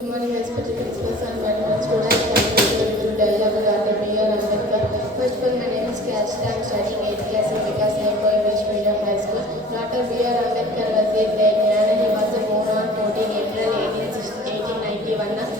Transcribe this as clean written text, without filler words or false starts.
Good morning, respected principals and wonderful students. Welcome to dialogue with Dr. B.R. Ambedkar. First of all, my name is Kashta. I am studying 8th class in Vikas Nehru English Medium High School. Dr. B.R. Ambedkar was a great man and he was born on 14 April 1891